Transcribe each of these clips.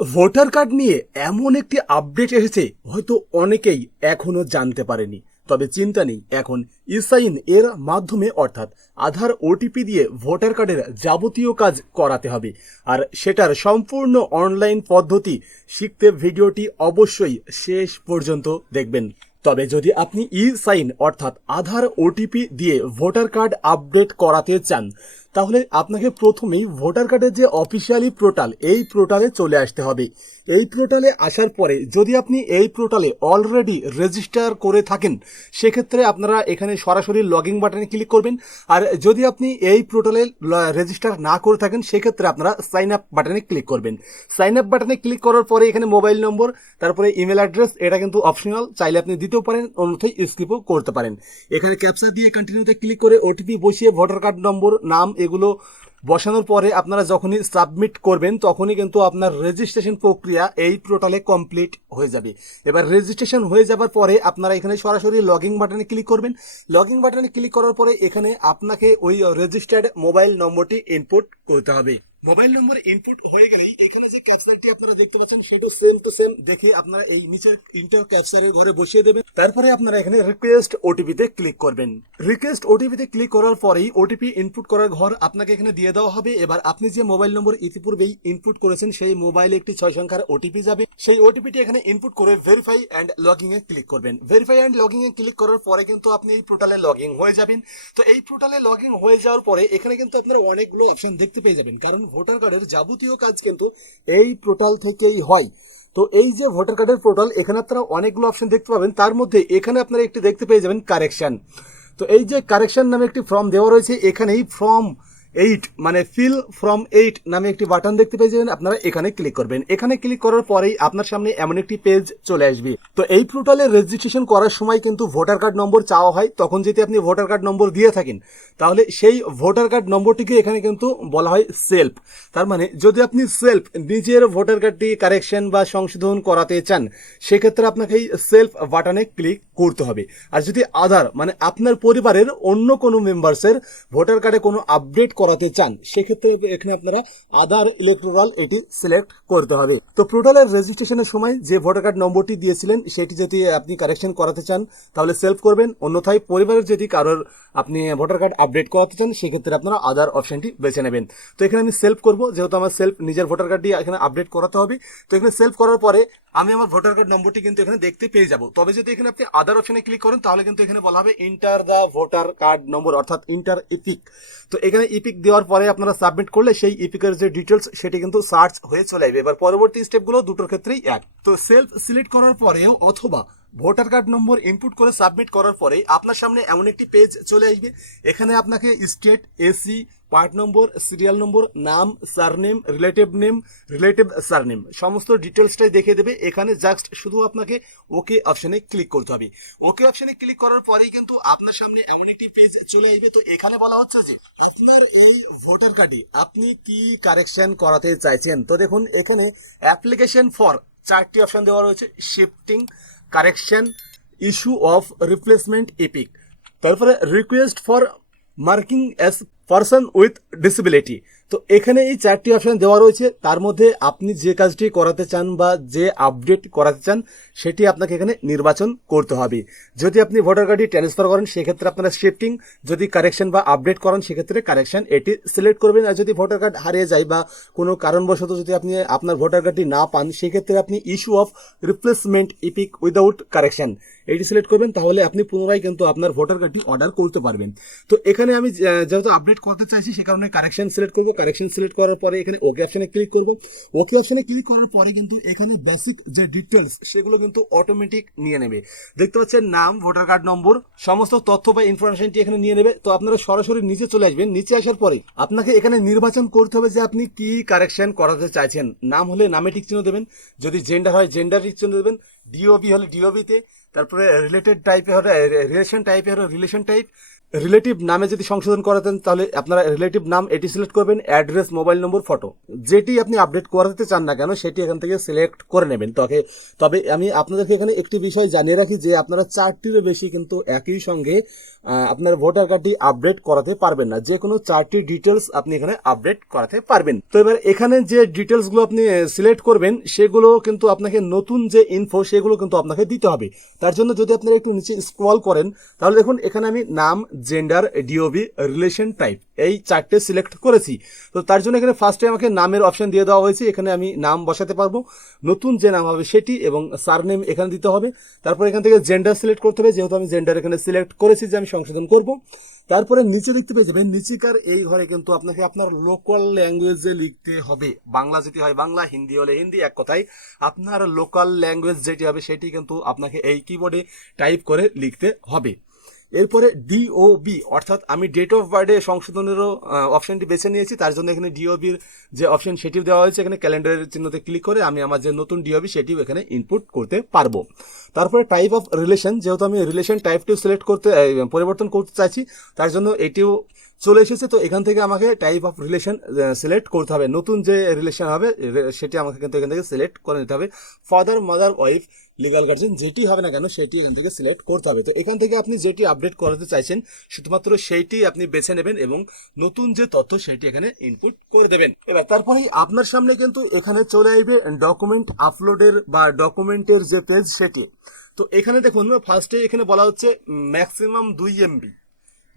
Voter card নিয়ে এমন একটি আপডেট এসেছে, হয়তো অনেকেই এখনও জানতে পারেনি। তবে চিন্তা নেই, এখন ইসাইন এর মাধ্যমে, অর্থাৎ আধার ওটিপি দিয়ে ভোটার কার্ডের যাবতীয় কাজ করাতে হবে। আর সেটার সম্পূর্ণ অনলাইন পদ্ধতি শিখতে ভিডিওটি অবশ্যই শেষ পর্যন্ত দেখবেন। তবে যদি আপনি ই সাইন অর্থাৎ আধার ওটিপি দিয়ে ভোটার কার্ড আপডেট করাতে চান তাহলে আপনাকে প্রথমেই ভোটার কার্ডের যে অফিসিয়ালি পোর্টাল এই পোর্টালে চলে আসতে হবে। এই পোর্টালে আসার পরে যদি আপনি এই পোর্টালে অলরেডি রেজিস্টার করে থাকেন, সেক্ষেত্রে আপনারা এখানে সরাসরি লগ ইন বাটনে ক্লিক করবেন। আর যদি আপনি এই পোর্টালে রেজিস্টার না করে থাকেন, সেক্ষেত্রে আপনারা সাইন আপ বাটনে ক্লিক করবেন। সাইন আপ বাটনে ক্লিক করার পরে এখানে মোবাইল নম্বর তারপরে ইমেল অ্যাড্রেস এটা কিন্তু অপশনাল চাইলে আপনি দিতেও পারেন, অন্যথায় স্কিপও করতে পারেন। এখানে ক্যাপচা দিয়ে কন্টিনিউতে ক্লিক করে ওটিপি বসিয়ে ভোটার কার্ড নম্বর নাম, এগুলো বসানোর পরে আপনারা যখনই সাবমিট করবেন, তখনই কিন্তু আপনার রেজিস্ট্রেশন প্রক্রিয়া এই পোর্টালে কমপ্লিট হয়ে যাবে। এবার রেজিস্ট্রেশন হয়ে যাবার পরে আপনারা এখানে সরাসরি লগিং বাটনে ক্লিক করবেন। লগিং বাটনে ক্লিক করার পরে এখানে আপনাকে ওই রেজিস্টার্ড মোবাইল নম্বরটি ইনপুট করতে হবে। মোবাইল নম্বর ইনপুট হয়ে গেলেই এখানে যে ক্যাপচারটি আপনারা দেখতে পাচ্ছেন, সেটা সেম টু সেম দেখে আপনারা এই নিচের ইন্টার ক্যাপচারের ঘরে বসিয়ে দেবেন। তারপরে আপনারা এখানে রিকোয়েস্ট ওটিপিতে ক্লিক করবেন। রিকোয়েস্ট ওটিপিতে ক্লিক করার পরেই ওটিপি ইনপুট করার ঘর আপনাকে এখানে দিয়ে দেওয়া হবে। এবার আপনি যে মোবাইল নম্বর ইতিপূর্বেই ইনপুট করেছেন, সেই মোবাইলে একটি ছয় সংখ্যার ওটিপি যাবে। সেই ওটিপিটি এখানে ইনপুট করে ভেরিফাই অ্যান্ড লগইং এ ক্লিক করবেন। ভেরিফাই অ্যান্ড লগইং এ ক্লিক করার পরে কিন্তু আপনি এই পোর্টালে লগইন হয়ে যাবেন। তো এই পোর্টালে লগইন হয়ে যাওয়ার পরে এখানে কিন্তু আপনারা অনেকগুলো অপশন দেখতে পেয়ে যাবেন। কারণ ভোটার কার্ডের যাবতীয় কাজ কিন্তু এই পোর্টাল থেকেই হয়। তো এই যে ভোটার কার্ডের পোর্টাল, এখানে আপনারা অনেকগুলো অপশন দেখতে পাবেন। তার মধ্যে এখানে আপনারা একটি দেখতে পেয়ে যাবেন কারেকশন। তো এই যে কারেকশন নামে একটি ফর্ম দেওয়া রয়েছে এখানে এই ফর্ম এইট মানে ফিল ফ্রম এইট নামে একটি বাটন দেখতে পেয়ে যাবেন। আপনারা এখানে ক্লিক করবেন। এখানে ক্লিক করার পরেই আপনার সামনে এমন একটি পেজ চলে আসবে। তো এই পোর্টালে রেজিস্ট্রেশন করার সময় কিন্তু ভোটার কার্ড নম্বর চাওয়া হয়। তখন যদি আপনি ভোটার কার্ড নম্বর দিয়ে থাকেন, তাহলে সেই ভোটার কার্ড নম্বরটিকে এখানে কিন্তু বলা হয় সেলফ তার মানে যদি আপনি সেলফ নিজের ভোটার কার্ডটি কারেকশন বা সংশোধন করাতে চান, সেক্ষেত্রে আপনাকে এই সেলফ বাটনে ক্লিক করতে হবে। আর যদি আধার মানে আপনার পরিবারের অন্য কোনো মেম্বার্সের ভোটার কার্ডে কোনো আপডেট করাতে চান, সেক্ষেত্রে এখানে আপনারা আধার ইলেকট্রাল এটি সিলেক্ট করতে হবে। তো পোর্টালের রেজিস্ট্রেশনের সময় যে ভোটার কার্ড নম্বরটি দিয়েছিলেন, সেটি যদি আপনি কারেকশন করাতে চান, তাহলে সেলফ করবেন। অন্যথায় পরিবারের যদি কারোর আপনি ভোটার কার্ড আপডেট করাতে চান, সেক্ষেত্রে আপনারা আধার অপশনটি বেছে নেবেন। তো এখানে আমি সেলফ করব, যেহেতু আমার সেলফ নিজের ভোটার কার্ডটি এখানে আপডেট করাতে হবে। তো এখানে সেলফ করার পরে আমি আমার ভোটার কার্ড নম্বরটি কিন্তু এখানে দেখতে পেয়ে যাব। তবে যদি এখানে আপনি আদার অপশনে ক্লিক করেন, তাহলে কিন্তু এখানে বলা হবে enter the voter card number অর্থাৎ ইন্টার ইপিক তো এখানে ইপিক দেওয়ার পরে আপনারা সাবমিট করলে সেই ইপিকের যে ডিটেলস সেটি কিন্তু সার্চ হয়ে চলে আসবে। এবার পরবর্তী স্টেপগুলো দুটোর ক্ষেত্রেই এক। তো সেলফ সিলেক্ট করার পরেও অথবা ভোটার কার্ড নম্বর ইনপুট করে সাবমিট করার পরে আপনার সামনে এমন একটি পেজ চলে আসবে। এখানে আপনাকে state AC part number, serial number, নাম, surname, relative name, relative surname. সমস্ত ডিটেলসটাই দেখে দেবে। এখানে জাস্ট শুধু আপনাকে ওকে অপশানে ক্লিক করতে হবে। ওকে অপশানে ক্লিক করার পরেই কিন্তু আপনার সামনে এমন একটি পেজ চলে আসবে। তো এখানে বলা হচ্ছে যে, আপনার এই ভোটার কার্ডে আপনি কি কারেকশন করাতে চাইছেন? তো দেখুন, এখানে অ্যাপ্লিকেশন ফর চারটি অপশান দেওয়া রয়েছে। Shifting, correction, issue of replacement, EPIC. তারপরে request for marking as person with disability তো এখানে এই চারটি অপশন দেওয়া রয়েছে। তার মধ্যে আপনি যে কাজটি করাতে চান বা যে আপডেট করাতে চান, সেটি আপনাকে এখানে নির্বাচন করতে হবে। যদি আপনি ভোটার কার্ডটি ট্রান্সফার করেন, সেক্ষেত্রে আপনারা শিফটিং যদি কারেকশন বা আপডেট করেন, সেক্ষেত্রে কারেকশন এটি সিলেক্ট করবেন। আর যদি ভোটার কার্ড হারিয়ে যায় বা কোনো কারণবশত যদি আপনি আপনার ভোটার কার্ডটি না পান, সেক্ষেত্রে আপনি issue of replacement EPIC without correction এটি সিলেক্ট করবেন, তাহলে আপনি পুনরায় কিন্তু আপনার ভোটার কার্ডটি অর্ডার করতে পারবেন। তো এখানে আমি যেহেতু আপডেট করতে চাইছি, সে কারণে কারেকশন সিলেক্ট করব। কারেকশন সিলেক্ট করার পরে এখানে ওকে অপশানে ক্লিক করব। ওকে অপশানে ক্লিক করার পরে কিন্তু এখানে বেসিক যে ডিটেলস সেগুলো কিন্তু অটোমেটিক নিয়ে নেবে। দেখতে পাচ্ছেন নাম ভোটার কার্ড নম্বর সমস্ত তথ্য বা ইনফরমেশনটি এখানে নিয়ে নেবে। তো আপনারা সরাসরি নিচে চলে আসবেন। নিচে আসার পরে আপনাকে এখানে নির্বাচন করতে হবে যে আপনি কি কারেকশন করাতে চাইছেন। নাম হলে নামে টিক চিহ্ন দেবেন। যদি জেন্ডার হয় জেন্ডার টিক চিহ্ন দেবেন। ডিওবি হলে ডিওবিতে তারপরে রিলেটেড টাইপে হলো রিলেশন টাইপে হলো রিলেশন টাইপ রিলেটিভ নামে যদি সংশোধন করাতেন, তাহলে আপনারা রিলেটিভ নাম এটি সিলেক্ট করবেন, অ্যাড্রেস, মোবাইল নম্বর, ফটো। যেটি আপনি আপডেট করাতে চান না কেন, সেটি এখান থেকে সিলেক্ট করে নেবেন। তবে তবে আমি আপনাদেরকে এখানে একটি বিষয় জানিয়ে রাখি যে, আপনারা চারটিরও বেশি কিন্তু একই সঙ্গে আপনার ভোটার কার্ডটি আপডেট করাতে পারবেন না। যে কোনো চারটি ডিটেলস আপনি এখানে আপডেট করাতে পারবেন। তো এবার এখানে যে ডিটেলসগুলো আপনি সিলেক্ট করবেন, সেগুলো কিন্তু আপনাকে নতুন যে ইনফো সেগুলো কিন্তু আপনাকে দিতে হবে। তার জন্য যদি আপনারা একটু নিচে স্ক্রল করেন, তাহলে দেখুন, এখানে আমি নাম জেন্ডার ডিওবি রিলেশন টাইপ এই চারটে সিলেক্ট করেছি। তো তার জন্য এখানে ফার্স্টে আমাকে নামের অপশন দিয়ে দেওয়া হয়েছে। এখানে আমি নাম বসাতে পারব। নতুন যে নাম হবে সেটি এবং সারনেম এখানে দিতে হবে। তারপর এখান থেকে জেন্ডার সিলেক্ট করতে হবে। যেহেতু আমি জেন্ডার এখানে সিলেক্ট করেছি যে আমি সংশোধন করব। তারপরে নিচে দেখতে পেয়ে যাবেন, নিচেকার এই ঘরে কিন্তু আপনাকে আপনার লোকাল ল্যাঙ্গুয়েজে লিখতে হবে। বাংলা যদি হয় বাংলা, হিন্দি হলে হিন্দি, এক কথায় আপনার লোকাল ল্যাঙ্গুয়েজ যেটি হবে সেটি কিন্তু আপনাকে এই কিবোর্ডে টাইপ করে লিখতে হবে। এরপরে ডিওবি অর্থাৎ আমি ডেট অফ বার্থডে সংশোধনেরও অপশনটি বেছে নিয়েছি। তার জন্য এখানে ডিওবির যে অপশন সেটিও দেওয়া হয়েছে। এখানে ক্যালেন্ডারের চিহ্নতে ক্লিক করে আমি আমার যে নতুন ডিওবি সেটিও এখানে ইনপুট করতে পারব। তারপরে টাইপ অফ রিলেশন যেহেতু আমি রিলেশন টাইপটিও সিলেক্ট করতে পরিবর্তন করতে চাইছি, তার জন্য এটিও চলে এসেছে। তো এখান থেকে আমাকে টাইপ অফ রিলেশন সিলেক্ট করতে হবে। নতুন যে রিলেশন হবে সেটি আমাকে কিন্তু এখান থেকে সিলেক্ট করে নিতে হবে। Father mother wife legal guardian যেটি হবে না কেন, সেটি এখান থেকে সিলেক্ট করতে হবে। তো এখান থেকে আপনি যেটি আপডেট করাতে চাইছেন, শুধুমাত্র সেইটি আপনি বেছে নেবেন এবং নতুন যে তথ্য, সেটি এখানে ইনপুট করে দেবেন। এবার তারপরেই আপনার সামনে কিন্তু এখানে চলে আসবে ডকুমেন্ট আপলোডের বা ডকুমেন্টের যে পেজ সেটি। তো এখানে দেখুন ফার্স্টে এখানে বলা হচ্ছে ম্যাক্সিমাম দুই এমবি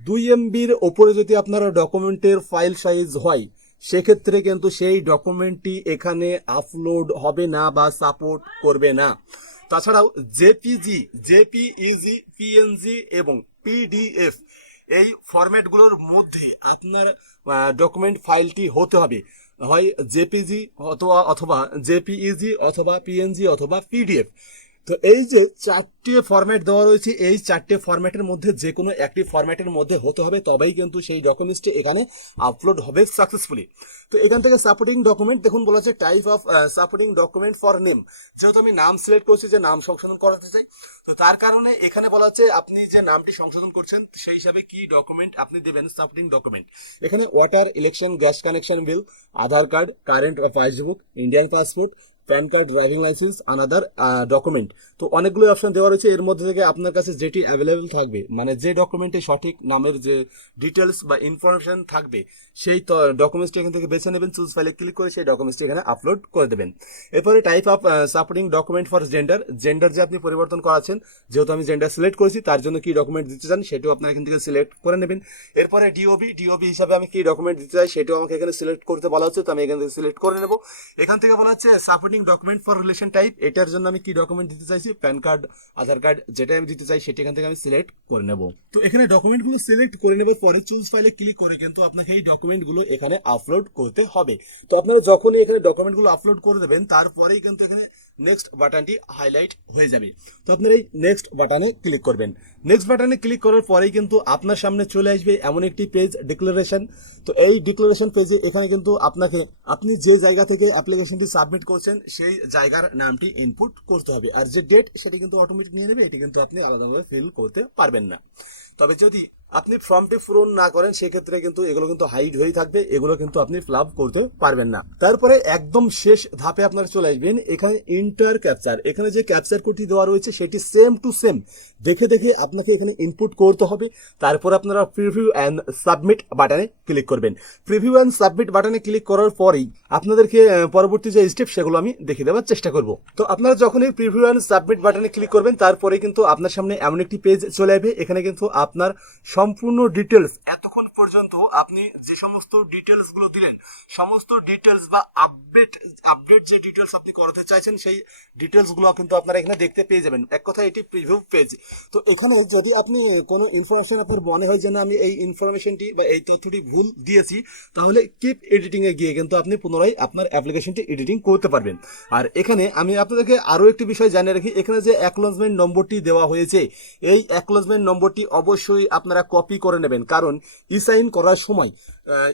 দুই এমবির ওপরে যদি আপনার ডকুমেন্টের ফাইল সাইজ হয়, সেক্ষেত্রে কিন্তু সেই ডকুমেন্টটি এখানে আপলোড হবে না বা সাপোর্ট করবে না। তাছাড়াও জেপিজি, জেপিইজি, পিএনজি এবং পিডিএফ এই ফরম্যাটগুলোর মধ্যে আপনার ডকুমেন্ট ফাইলটি হতে হবে। হয় জেপিজি অথবা অথবা জেপিইজি অথবা পিএনজি অথবা পিডিএফ। তো এই যে চারটে ফরম্যাট দেওয়া রয়েছে, এই চারটে ফরম্যাটের মধ্যে যে কোনো একটি ফরম্যাটের মধ্যে হতে হবে, তবেই কিন্তু সেই ডকুমেন্টসটি এখানে আপলোড হবে সাকসেসফুলি তো এখান থেকে সাপোর্টিং ডকুমেন্ট দেখুন বলা হচ্ছে type of supporting document for name যেহেতু আমি নাম সিলেক্ট করছি যে নাম সংশোধন করাতে চাই, তো তার কারণে এখানে বলা হচ্ছে আপনি যে নামটি সংশোধন করছেন, সেই হিসাবে কি ডকুমেন্ট আপনি দেবেন সাপোর্টিং ডকুমেন্ট এখানে water election gas connection bill Aadhaar card current passbook Indian passport PAN card, driving licence another document তো অনেকগুলো অপশন দেওয়া রয়েছে। এর মধ্যে থেকে আপনার কাছে যেটি অ্যাভেলেবেল থাকবে মানে যে ডকুমেন্টে সঠিক নামের যে ডিটেলস বা ইনফরমেশন থাকবে, সেই ডকুমেন্টসটি এখান থেকে বেছে নেবেন চুজ ফাইলে ক্লিক করে সেই ডকুমেন্টসটি এখানে আপলোড করে দেবেন। এরপরে type of supporting document for gender gender যে আপনি পরিবর্তন করাচ্ছেন, যেহেতু আমি জেন্ডার সিলেক্ট করেছি, তার জন্য কি ডকুমেন্ট দিতে চান, সেটাও আপনার এখান থেকে সিলেক্ট করে নেবেন। এরপরে ডিওবি ডিওবি হিসাবে আমি কি ডকুমেন্ট দিতে চাই, সেটাও আমাকে এখানে সিলেক্ট করতে বলা হচ্ছে, তো আমি এখান থেকে সিলেক্ট করে নেব। এখান থেকে বলা হচ্ছে supporting document for relation type এটার জন্য আমি কি ডকুমেন্ট দিতে চাইছি? প্যান কার্ড আধার কার্ড যেটা আমি দিতে চাই সেটা এখান থেকে আমি সিলেক্ট করে নেব। তো এখানে ডকুমেন্টগুলো সিলেক্ট করে নেবার পরে চুজ ফাইলে ক্লিক করে কিন্তু আপনাকে এই ডকুমেন্টগুলো এখানে আপলোড করতে হবে। তো আপনারা যখনই এখানে ডকুমেন্টগুলো আপলোড করে দেবেন, তারপরেই কিন্তু এখানে নেক্সট বাটনটি হাইলাইট হয়ে যাবে। তো আপনারা এই নেক্সট বাটনে ক্লিক করবেন। নেক্সট বাটনে ক্লিক করার পরেই কিন্তু আপনার সামনে চলে আসবে এমন একটি পেজ ডিক্লারেশন তো এই ডিক্লারেশন পেজে এখানে কিন্তু আপনাকে, আপনি যে জায়গা থেকে অ্যাপ্লিকেশনটি সাবমিট করছেন, সেই জায়গার নামটি ইনপুট করতে হবে। আর যে ডেট সেটা কিন্তু অটোমেটিক নিয়ে নেবে, এটি কিন্তু আপনি আলাদাভাবে ফিল করতে পারবেন না। তবে যদি আপনি ফর্মটি পূরণ না করেন, সেক্ষেত্রে কিন্তু এগুলো কিন্তু হাইড হয়ে থাকবে, এগুলো কিন্তু আপনি ফিল করতে পারবেন না। তারপরে একদম শেষ ধাপে আপনারা চলে আসবেন, এখানে ইন্টার ক্যাপচার এখানে যে ক্যাপচার কোডটি দেওয়া রয়েছে, সেটি সেম টু সেম দেখে দেখে আপনাকে এখানে ইনপুট করতে হবে। তারপর আপনারা প্রিভিউ অ্যান্ড সাবমিট বাটনে ক্লিক করবেন। প্রিভিউ অ্যান্ড সাবমিট বাটনে ক্লিক করার পরেই আপনাদেরকে পরবর্তী যে স্টেপ সেগুলো আমি দেখে দেওয়ার চেষ্টা করব। তো আপনারা যখনই প্রিভিউ অ্যান্ড সাবমিট বাটনে ক্লিক করবেন তারপরে কিন্তু আপনার সামনে এমন একটি পেজ চলে আসবে। এখানে কিন্তু আপনার সম্পূর্ণ ডিটেলস এতক্ষণ পর্যন্ত আপনি যে সমস্ত ডিটেলসগুলো দিলেন, সমস্ত ডিটেলস বা আপডেট আপডেট যে ডিটেলস আপনি করাতে চাইছেন, সেই ডিটেলসগুলো কিন্তু আপনারা এখানে দেখতে পেয়ে যাবেন। এক কথা এটি প্রিভিউ পেজ তো এখানে যদি আপনি কোনো ইনফরমেশন আপনার মনে হয় যে না, আমি এই ইনফরমেশনটি বা এই তথ্যটি ভুল দিয়েছি, তাহলে কিপ এডিটিং এ গিয়ে কিন্তু আপনি পুনরায় আপনার অ্যাপ্লিকেশনটি এডিটিং করতে পারবেন। আর এখানে আমি আপনাদেরকে আরও একটি বিষয় জানিয়ে রাখি। এখানে যে অ্যাকনোলজমেন্ট নম্বরটি দেওয়া হয়েছে, এই অ্যাকনোলজমেন্ট নম্বরটি অবশ্যই আপনারা কপি করে নেবেন। কারণ ইসাইন সাইন করার সময়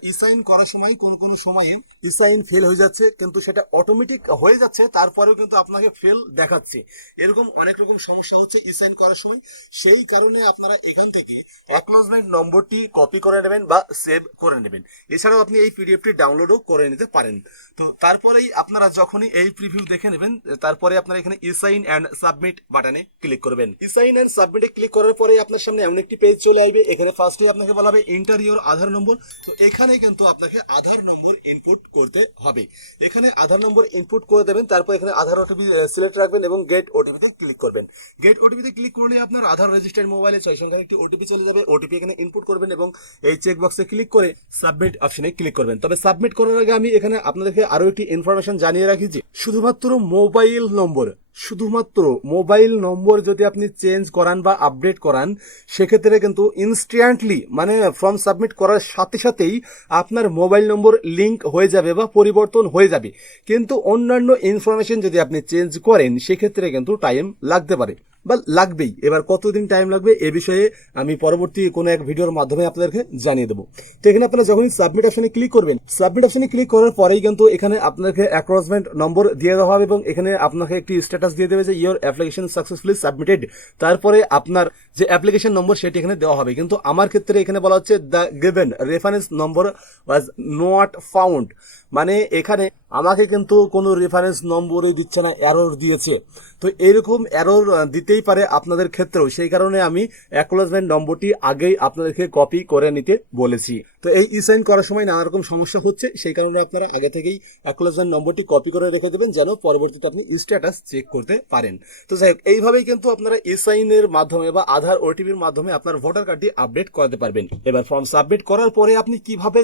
ই সাইন করার সময় কোন কোন সময়ে ইসাইন ফেল হয়ে যাচ্ছে, কিন্তু সেটা অটোমেটিক হয়ে যাচ্ছে, তারপরেও কিন্তু আপনাকে ফেল দেখাচ্ছে। এরকম অনেক রকম সমস্যা হচ্ছে ইসাইন করার সময়। সেই কারণে আপনারা এখান থেকে অ্যাকনোলজমেন্ট নম্বরটি কপি করে নেবেন বা সেভ করে নেবেন। এছাড়াও আপনি এই পিডিএফটি ডাউনলোডও করে নিতে পারেন। তো তারপরেই আপনারা যখনই এই প্রিভিউ দেখে নেবেন, তারপরে আপনারা এখানে ইসাইন অ্যান্ড সাবমিট বাটনে ক্লিক করবেন। ইসাইন অ্যান্ড সাবমিটে ক্লিক করার পরে আপনার সামনে এমন একটি পেজ চলে আসবে। এখানে ফার্স্টে আপনাকে বলা হবে ইন্টার ইউর আধার নম্বর। তো এখানে কিন্তু আপনাকে আধার নম্বর ইনপুট করতে হবে। এখানে আধার নম্বর ইনপুট করে দেবেন, তারপর এখানে আধার ওটিপি সিলেক্ট রাখবেন এবং গেট ওটিপিতে ক্লিক করবেন। গেট ওটিপিতে ক্লিক করলে আপনার আধার রেজিস্টার্ড মোবাইলে ছয় সংখ্যার একটি ওটিপি চলে যাবে। ওটিপি এখানে ইনপুট করবেন এবং এই চেক বক্সে ক্লিক করে সাবমিট অপশনে ক্লিক করবেন। তবে সাবমিট করার আগে আমি এখানে আপনাদেরকে আরও একটি ইনফরমেশন জানিয়ে রাখি যে, শুধুমাত্র মোবাইল নম্বর শুধুমাত্র মোবাইল নম্বর যদি আপনি চেঞ্জ করান বা আপডেট করান, সেক্ষেত্রে কিন্তু ইনস্ট্যান্টলি মানে ফর্ম সাবমিট করার সাথে সাথেই আপনার মোবাইল নম্বর লিঙ্ক হয়ে যাবে বা পরিবর্তন হয়ে যাবে। কিন্তু অন্যান্য ইনফরমেশন যদি আপনি চেঞ্জ করেন, সেক্ষেত্রে কিন্তু টাইম লাগতে পারে। বা লাগবেই। এবার কতদিন টাইম লাগবে এ বিষয়ে আমি পরবর্তী কোনো এক ভিডিওর মাধ্যমে আপনাদেরকে জানিয়ে দেবো। তো এখানে আপনারা যখনই সাবমিট অপশনে ক্লিক করবেন সাবমিট অপশনে ক্লিক করার পরেই কিন্তু এখানে আপনাকে অ্যাক্রসমেন্ট নম্বর দিয়ে দেওয়া হবে এবং এখানে আপনাকে একটি স্ট্যাটাস দিয়ে দেবে যে ইয়োর অ্যাপ্লিকেশন সাকসেসফুলি সাবমিটেড তারপরে আপনার যে অ্যাপ্লিকেশন নম্বর সেটি এখানে দেওয়া হবে। কিন্তু আমার ক্ষেত্রে এখানে বলা হচ্ছে the given reference number was not found মানে এখানে আমাকে কিন্তু কোনো রেফারেন্স নম্বরই দিচ্ছে না অ্যারোর দিয়েছে। তো এরকম অ্যারোর দিতেই পারে আপনাদের ক্ষেত্রেও। সেই কারণে আমি অ্যাকনোলজমেন্ট নম্বরটি আগেই আপনাদেরকে কপি করে নিতে বলেছি। তো এই ই সাইন করার সময় নানা রকম সমস্যা হচ্ছে, সেই কারণে আপনারা আগে থেকেই অ্যাকনোলজমেন্ট নম্বরটি কপি করে রেখে দেবেন, যেন পরবর্তীতে আপনি স্ট্যাটাস চেক করতে পারেন। তো যাই হোক, এইভাবেই কিন্তু আপনারা ই সাইনের মাধ্যমে বা আধার ওটিপির মাধ্যমে আপনার ভোটার কার্ডটি আপডেট করাতে পারবেন। এবার ফর্ম সাবমিট করার পরে আপনি কীভাবে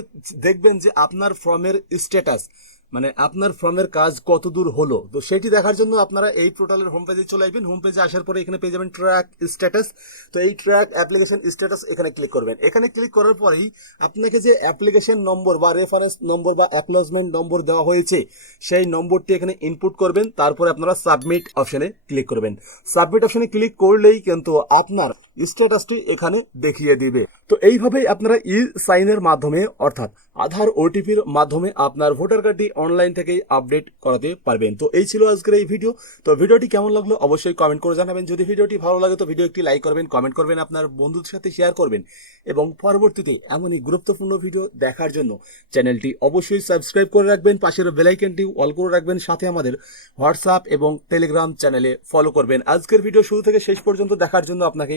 দেখবেন যে আপনার ফর্মের স্ট্যাটাস মানে আপনার ফর্মের কাজ কত দূর হলো? তো সেটি দেখার জন্য আপনারা এই পোর্টালের হোম পেজে চলে আসবেন। হোম পেজে আসার পরে এখানে পেয়ে যাবেন ট্র্যাক স্ট্যাটাস তো এই ট্র্যাক অ্যাপ্লিকেশন স্ট্যাটাস এখানে ক্লিক করবেন। এখানে ক্লিক করার পরেই আপনাকে যে অ্যাপ্লিকেশন নম্বর বা রেফারেন্স নম্বর বা অ্যাকনোলজমেন্ট নম্বর দেওয়া হয়েছে, সেই নম্বরটি এখানে ইনপুট করবেন। তারপরে আপনারা সাবমিট অপশানে ক্লিক করবেন। সাবমিট অপশানে ক্লিক করলেই কিন্তু আপনার স্ট্যাটাসটি এখানে দেখিয়ে দিবে। তো এইভাবেই আপনারা ই সাইনের মাধ্যমে, অর্থাৎ আধার ওটিপির মাধ্যমে আপনার ভোটার কার্ডটি অনলাইন থেকেই আপডেট করাতে পারবেন। তো এই ছিল আজকের এই ভিডিও তো ভিডিওটি কেমন লাগল অবশ্যই কমেন্ট করে জানাবেন। যদি ভিডিওটি ভালো লাগে তো ভিডিও একটি লাইক করবেন কমেন্ট করবেন, আপনার বন্ধুদের সাথে শেয়ার করবেন এবং পরবর্তীতে এমনই গুরুত্বপূর্ণ ভিডিও দেখার জন্য চ্যানেলটি অবশ্যই সাবস্ক্রাইব করে রাখবেন, পাশের বেলাইকনটি অল করে রাখবেন, সাথে আমাদের হোয়াটসঅ্যাপ এবং টেলিগ্রাম চ্যানেলে ফলো করবেন। আজকের ভিডিও শুরু থেকে শেষ পর্যন্ত দেখার জন্য আপনাকে